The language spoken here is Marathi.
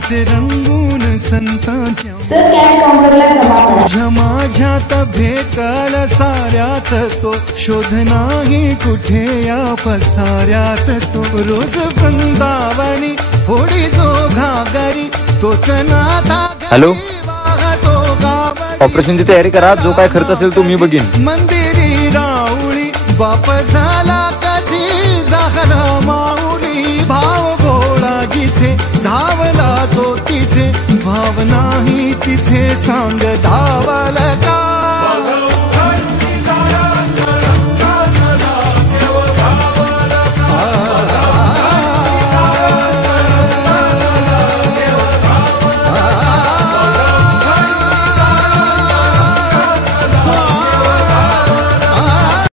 नाचे रंगून संतांच्या सर कॅश काउंटरला जमा करा. तुझ्या माझ्यात भेटल साऱ्यात तो शोध नाही कुठे या पसाऱ्यात तो रोज वृंदावनी होडी जो घागरी तोच नाथा. हॅलो, ऑपरेशनची तयारी करा. जो काय खर्च असेल तो मी बघीन. मंदिरी राऊळी बाप झाला कधी झाला माऊली. भाव भोळा जिथे धावला तो तिथे भाव नाही तिथे सांग धावल का.